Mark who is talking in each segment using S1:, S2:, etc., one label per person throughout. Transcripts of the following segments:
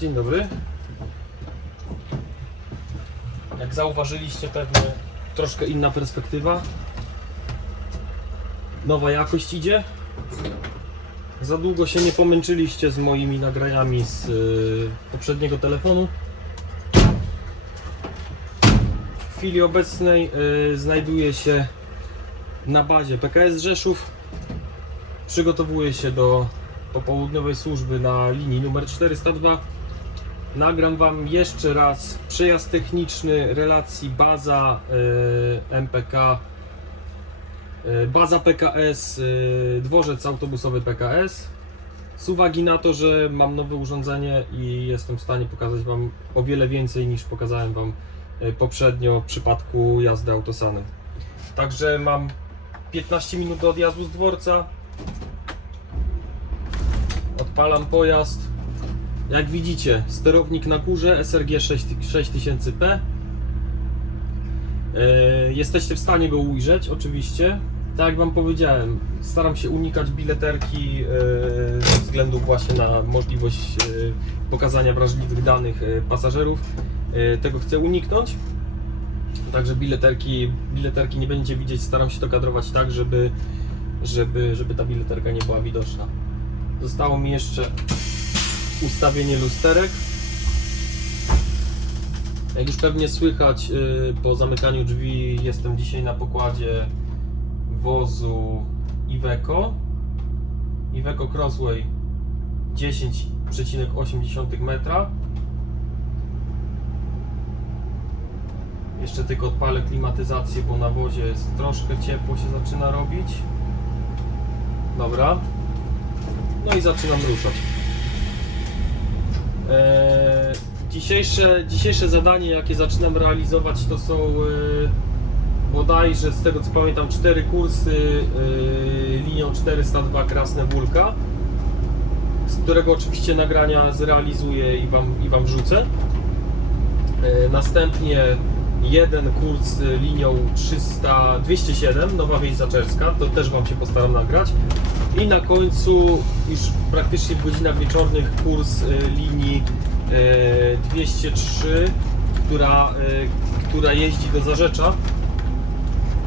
S1: Dzień dobry. Jak zauważyliście pewnie troszkę inna perspektywa. Nowa jakość idzie. Za długo się nie pomęczyliście z moimi nagraniami z y, poprzedniego telefonu. W chwili obecnej y, znajduję się na bazie PKS Rzeszów. Przygotowuję się do popołudniowej służby na linii numer 402. Nagram Wam jeszcze raz przejazd techniczny relacji baza y, MPK, y, baza PKS, y, dworzec autobusowy PKS. Z uwagi na to, że mam nowe urządzenie i jestem w stanie pokazać Wam o wiele więcej niż pokazałem Wam poprzednio w przypadku jazdy autosanem. Także mam 15 minut do odjazdu z dworca. Odpalam pojazd. Jak widzicie, sterownik na górze SRG 6 6000P. Yy, Jesteście w stanie go ujrzeć, oczywiście. Tak jak Wam powiedziałem, staram się unikać bileterki yy, ze względu właśnie na możliwość yy, pokazania wrażliwych danych pasażerów. Tego chcę uniknąć. Także bileterki, bileterki nie będziecie widzieć. Staram się to kadrować tak, żeby, żeby, żeby ta bileterka nie była widoczna. Zostało mi jeszcze ustawienie lusterek. Jak już pewnie słychać y, po zamykaniu drzwi, jestem dzisiaj na pokładzie wozu Iveco. Iveco Crossway 10,8 metra. Jeszcze tylko odpalę klimatyzację, bo na wozie jest troszkę ciepło się zaczyna robić. Dobra. No i zaczynam ruszać. Eee, dzisiejsze, dzisiejsze zadanie, jakie zaczynam realizować, to są e, bodajże, z tego co pamiętam, cztery kursy e, linią 402 Krasne Bulka, z którego oczywiście nagrania zrealizuję i Wam, i wam wrzucę. E, następnie jeden kurs e, linią 300, 207 Nowa Wieś Zaczerska, to też Wam się postaram nagrać. I na końcu, już praktycznie w godzinach wieczornych, kurs e, linii e, 203, która, e, która jeździ do Zarzecza.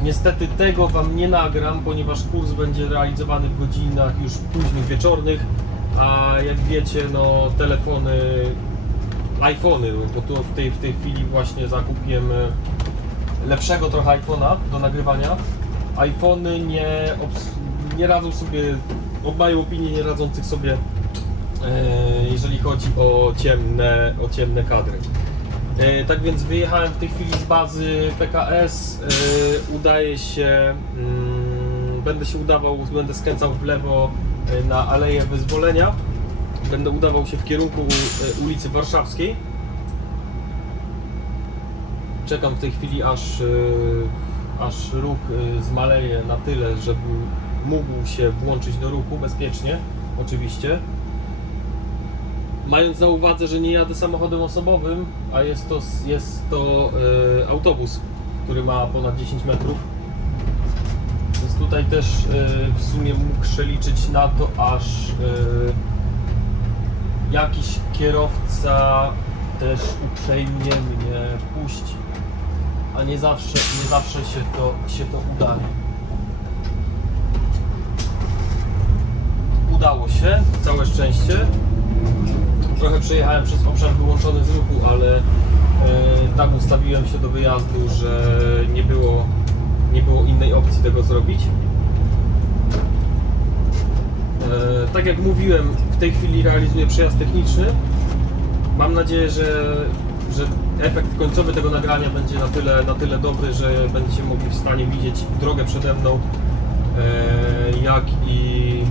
S1: Niestety tego Wam nie nagram, ponieważ kurs będzie realizowany w godzinach już późnych wieczornych, a jak wiecie, no telefony, iPhony, bo tu w tej, w tej chwili właśnie zakupiłem e, lepszego trochę iPhone'a do nagrywania. iPhony nie, nie radzą sobie, no, mają opinię nie radzących sobie, e, jeżeli chodzi o ciemne, o ciemne kadry. E, tak więc wyjechałem w tej chwili z bazy PKS. E, udaje się, mm, będę się udawał, będę skręcał w lewo na Aleję Wyzwolenia. Będę udawał się w kierunku ulicy Warszawskiej. Czekam w tej chwili aż, aż ruch zmaleje na tyle, żeby mógł się włączyć do ruchu bezpiecznie, oczywiście. Mając na uwadze, że nie jadę samochodem osobowym, a jest to, jest to e, autobus, który ma ponad 10 metrów. Więc tutaj też e, w sumie muszę liczyć na to, aż e, jakiś kierowca też uprzejmie mnie puści. A nie zawsze, nie zawsze się to, się to udaje. Udało się, całe szczęście. Trochę przejechałem przez obszar wyłączony z ruchu, ale tak ustawiłem się do wyjazdu, że nie było, nie było innej opcji tego zrobić. E, tak jak mówiłem, w tej chwili realizuję przejazd techniczny. Mam nadzieję, że, że efekt końcowy tego nagrania będzie na tyle, na tyle dobry, że będziecie mogli w stanie widzieć drogę przede mną, e, jak, i,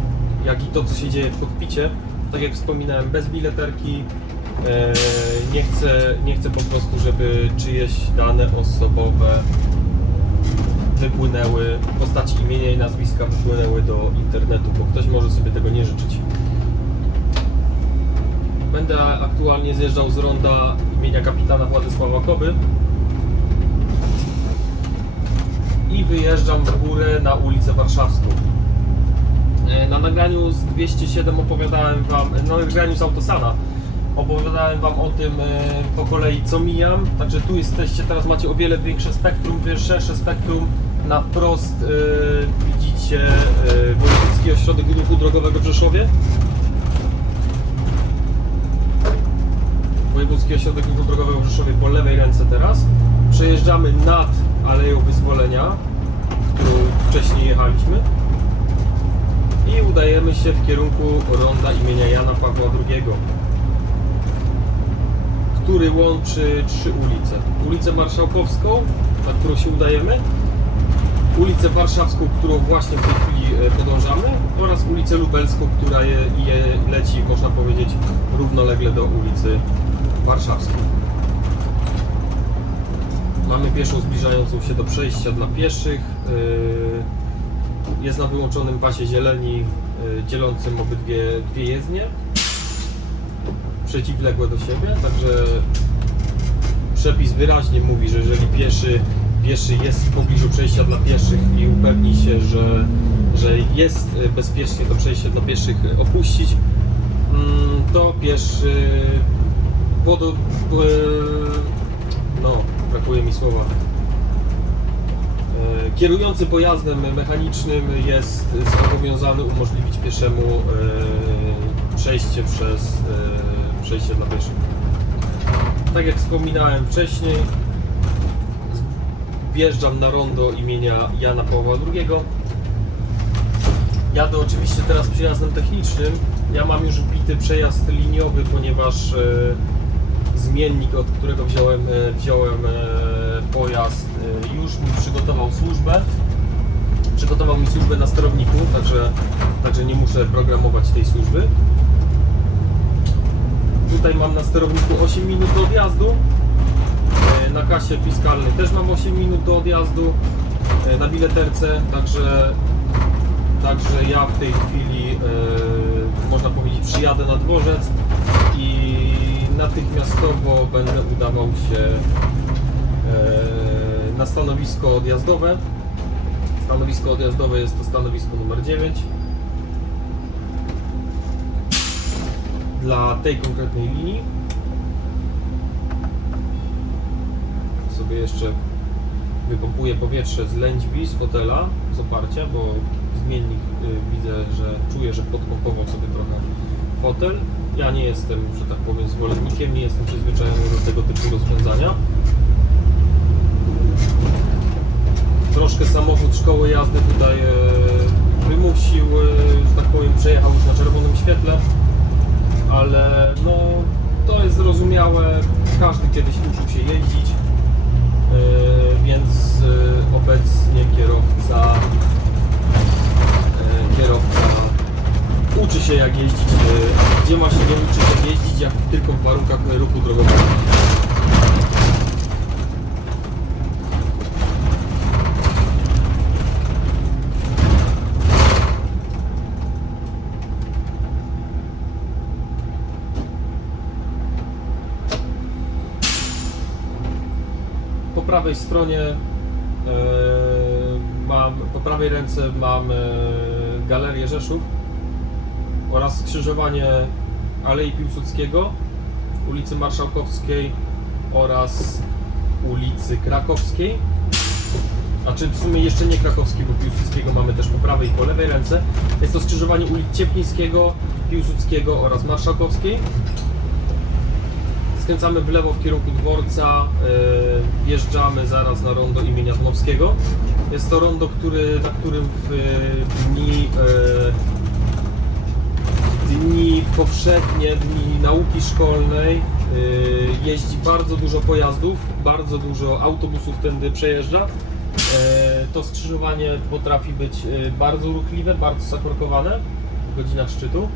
S1: jak i to, co się dzieje w kokpicie. Tak jak wspominałem, bez bileterki. E, nie, chcę, nie chcę po prostu, żeby czyjeś dane osobowe wypłynęły postaci imienia i nazwiska wypłynęły do internetu, bo ktoś może sobie tego nie życzyć. Będę aktualnie zjeżdżał z ronda imienia kapitana Władysława Koby i wyjeżdżam w górę na ulicę Warszawską. E, Na nagraniu z 207 opowiadałem Wam, na nagraniu z Autosana Opowiadałem Wam o tym e, po kolei co mijam, także tu jesteście, teraz macie o wiele większe spektrum, szersze spektrum. Na wprost e, widzicie e, Wojewódzki Ośrodek Ruchu Drogowego w Rzeszowie. Wojewódzki Ośrodek Ruchu Drogowego w Rzeszowie po lewej ręce teraz. Przejeżdżamy nad Aleją Wyzwolenia, którą wcześniej jechaliśmy i udajemy się w kierunku ronda imienia Jana Pawła II, który łączy trzy ulice. Ulicę Marszałkowską, na którą się udajemy, ulicę Warszawską, którą właśnie w tej chwili e, podążamy oraz ulicę Lubelską, która je, je leci, można powiedzieć, równolegle do ulicy Warszawskiej. Mamy pieszą zbliżającą się do przejścia dla pieszych. Yy, Jest na wyłączonym pasie zieleni yy, dzielącym obydwie dwie jezdnie przeciwległe do siebie, także przepis wyraźnie mówi, że jeżeli pieszy, pieszy jest w pobliżu przejścia dla pieszych i upewni się, że, że jest y, bezpiecznie to przejście dla pieszych opuścić, mm, to pieszy pod, y, no, brakuje mi słowa. Kierujący pojazdem mechanicznym jest zobowiązany umożliwić pieszemu e, przejście przez e, przejście dla pieszych. Tak jak wspominałem wcześniej, wjeżdżam na rondo imienia Jana Pawła II. Jadę oczywiście teraz przejazdem technicznym. Ja mam już wbity przejazd liniowy, ponieważ e, zmiennik, od którego wziąłem, e, wziąłem e, pojazd, e, już mi przygotował służbę. Przygotował mi służbę na sterowniku, także, także nie muszę programować tej służby. Tutaj mam na sterowniku 8 minut do odjazdu. Na kasie fiskalnej też mam 8 minut do odjazdu. Na bileterce, także, także ja w tej chwili, można powiedzieć, przyjadę na dworzec i natychmiastowo będę udawał się e, na stanowisko odjazdowe. Stanowisko odjazdowe jest to stanowisko numer 9. dla tej konkretnej linii. Sobie jeszcze wypompuję powietrze z lędźwi, z fotela, z oparcia, bo zmiennik y, widzę, że czuję, że podpompował sobie trochę fotel. Ja nie jestem, że tak powiem, zwolennikiem, nie jestem przyzwyczajony do tego typu rozwiązania. Troszkę samochód szkoły jazdy tutaj e, wymusił, e, że tak powiem, przejechał już na czerwonym świetle ale no to jest zrozumiałe. Każdy kiedyś uczył się jeździć, yy, więc obecnie kierowca kierowca uczy się jak jeździć, yy, gdzie ma się nie jak jeździć, jak tylko w warunkach ruchu drogowego. po prawej stronie e, mam, po prawej ręce mam e, Galerię Rzeszów oraz skrzyżowanie Alei Piłsudskiego, ulicy Marszałkowskiej oraz ulicy Krakowskiej. A czy w sumie jeszcze nie Krakowskiej, bo Piłsudskiego mamy też po prawej i po lewej ręce. Jest to skrzyżowanie ulic Cieplińskiego, Piłsudskiego oraz Marszałkowskiej skręcamy w lewo w kierunku dworca, yy, wjeżdżamy zaraz na rondo imienia Dmowskiego. Jest to rondo, który, na którym w dni, yy, dni powszechnie, dni nauki szkolnej yy, jeździ bardzo dużo pojazdów, bardzo dużo autobusów tędy przejeżdża. Yy, To skrzyżowanie potrafi być yy, bardzo ruchliwe, bardzo zakorkowane w godzinach szczytu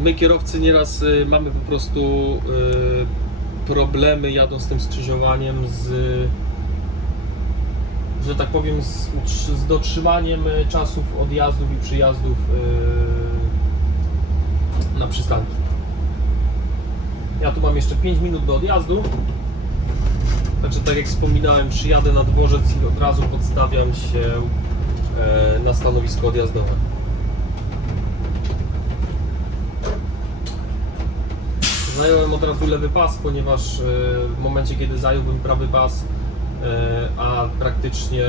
S1: my kierowcy nieraz y, mamy po prostu y, problemy jadąc tym skrzyżowaniem z że tak powiem z, z dotrzymaniem y, czasów odjazdów i przyjazdów y, na przystanki. Ja tu mam jeszcze 5 minut do odjazdu. Także tak jak wspominałem, przyjadę na dworzec i od razu podstawiam się e, na stanowisko odjazdowe. Zająłem od razu lewy pas, ponieważ e, w momencie, kiedy zająłbym prawy pas, e, a praktycznie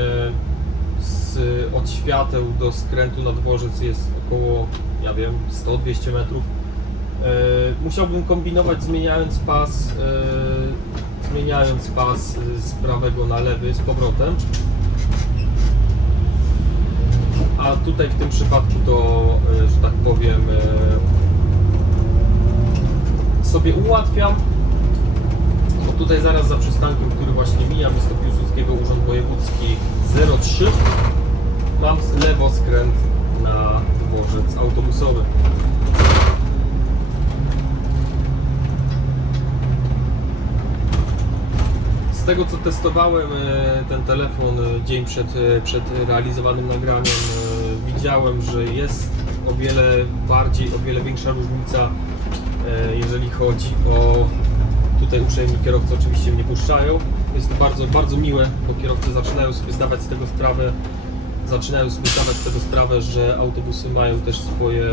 S1: z, od świateł do skrętu na dworzec jest około, ja wiem, 100-200 metrów, musiałbym kombinować zmieniając pas, e, zmieniając pas z prawego na lewy z powrotem. A tutaj w tym przypadku to, e, że tak powiem, e, sobie ułatwiam. Bo tutaj zaraz za przystankiem, który właśnie mija, jest to Piłsudskiego Urząd Wojewódzki 03, mam lewo skręt na dworzec autobusowy. Tego co testowałem e, ten telefon e, dzień przed, e, przed realizowanym nagraniem, widziałem, że jest o wiele bardziej, o wiele większa różnica, jeżeli chodzi o. Tutaj uprzejmi kierowcy oczywiście mnie puszczają. Jest to bardzo, bardzo miłe, bo kierowcy zaczynają sobie zdawać z tego sprawę, zaczynają sobie zdawać z tego sprawę, że autobusy mają też swoje,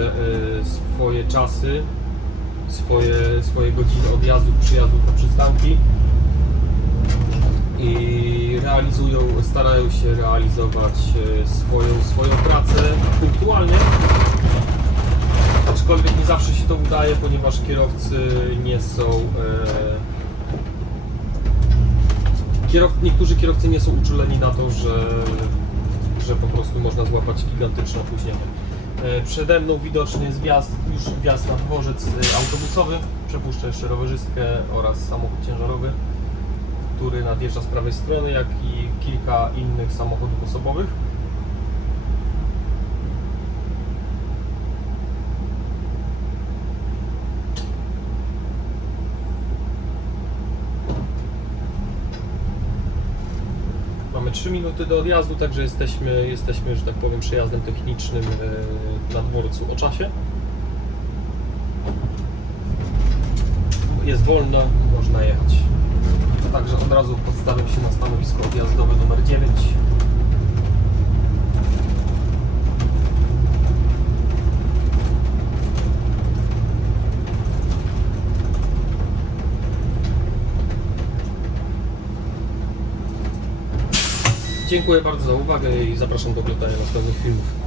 S1: swoje czasy, swoje, swoje godziny odjazdów, przyjazdów na przystanki i realizują, starają się realizować e, swoją, swoją pracę punktualnie. Aczkolwiek nie zawsze się to udaje, ponieważ kierowcy nie są. E, kierow, niektórzy kierowcy nie są uczuleni na to, że, że po prostu można złapać gigantyczne opóźnienie. E, przede mną widoczny jest wjazd, już wjazd na dworzec e, autobusowy. Przepuszczę jeszcze rowerzystkę oraz samochód ciężarowy który nadjeżdża z prawej strony, jak i kilka innych samochodów osobowych. Mamy 3 minuty do odjazdu, także jesteśmy, jesteśmy że tak powiem, przejazdem technicznym e, na dworcu o czasie. Jest wolno, można jechać. Także od razu podstawiam się na stanowisko odjazdowe numer 9. Dziękuję bardzo za uwagę i zapraszam do oglądania następnych filmów.